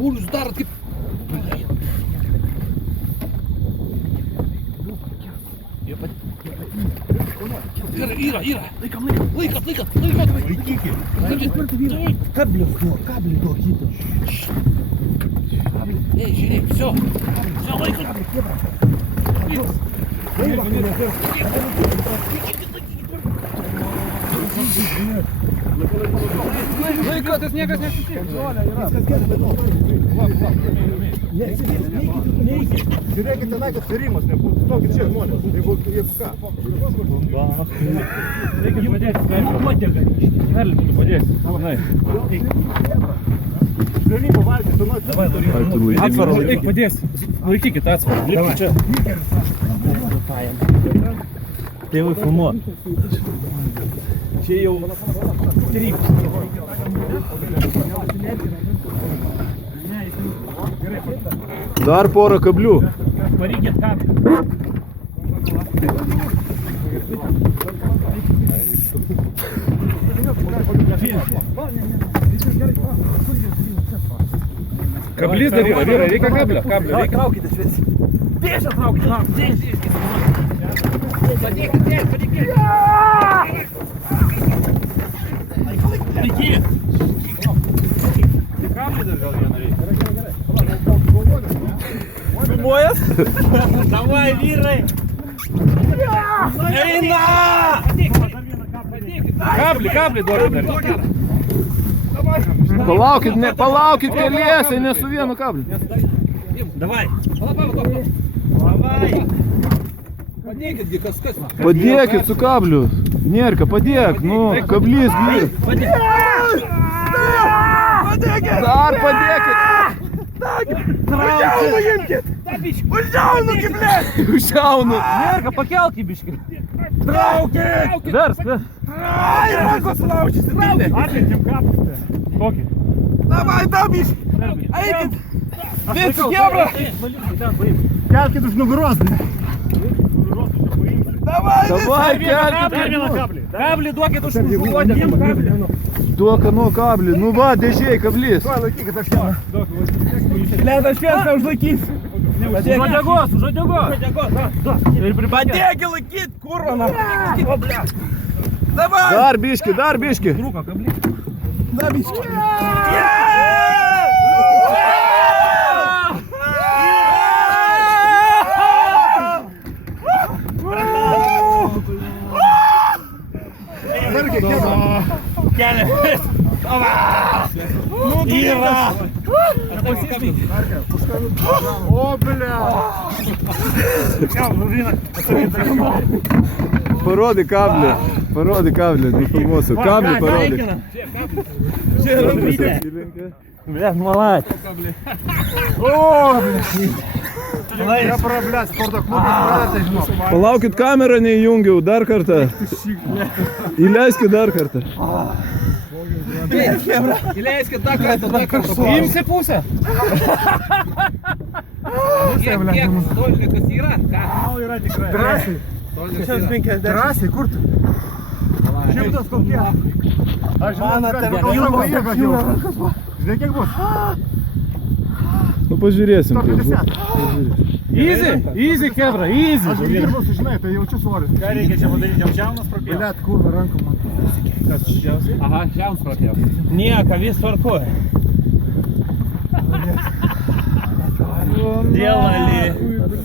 Kur jūs darot kaip... Yra. Laikas. Laikykit. Kablį duok kitą. Ei, žiūrėk, все, laikas. Laikas, niekas nesitiek. Žiūrėkit tenai, kad surimas nebūtų. Stokit čia žmonės, jeigu ką. Reikia padėti, Karli būtų padėti. Surimu valgys, tu nori. Atsvarą laikyk, padės. Laikykit atsvarą. Lipti čia. Tėvai filmuot. Čia jau tryps. Dar porą kablių. Varykit kablį. Kablys dar yra, reikia kablio. Traukite šviesi. Bėžia traukite. Padėkit. Reikėjo. Kablį dar gal vieną reikia. Filmuojas? Davai, vyrai! Eina! Kablį duokit dar. Palaukit keliese, ne su vienu kabliu. Davai! Padėkitgi kas. Padėkit su kabliu. Nėrka, padėk, nu, kablys glyr. Dar padėkit. Užžiaunu, blėt! Užsiaunu. Nėrka, pakelk į biškį. Traukit! Versk. Ai, rankos laužysi, traukit! Atliktim kablį. Kokį? Davai, dabiš! Eikit! Visi kebra! Kelkit už nugaros. Davai, kelkit. Dar vieną kablį. Kablį duokit už uodegą. Duok nuo kablį. Nu va, dėžiai kablys. Laikykit, aš jau. Blėt, aš vieną užlaikysiu! Už uodegos. Padėkit laikyt, kurva! Davai! Dar biški. Trūko kablį. Dabiški! Dargi, kebra. Kelias! Yra! O, bля. Parodyk kablį, nufilmuosiu. Kablį parodyk. Блядь, молодец. Я про, блядь, sporto klubus pradėtai, žinok. Palaukit, kamerą neįjungiau, dar kartą. Įleiskit dar kartą. Įleiskit dar kartą. Imsi pusę. Kiek stolikas yra? Yra tikrai. Drąsiai. Drąsiai, kur tu? 100 kokie? Aš žinau, kad savo jėgą jau. Žinai, kiek bus? Nu, pažiūrėsim. Easy, kebra, easy. Aš dirbu, žinai, tai jaučiu svorį. Ką reikia čia padaryti, jaučiaunas prapjau? Blet, kurva, rankom man. Kas šiausiai? Aha, šiaunas prapjau. Nieka, vis tvarkoja. Dėl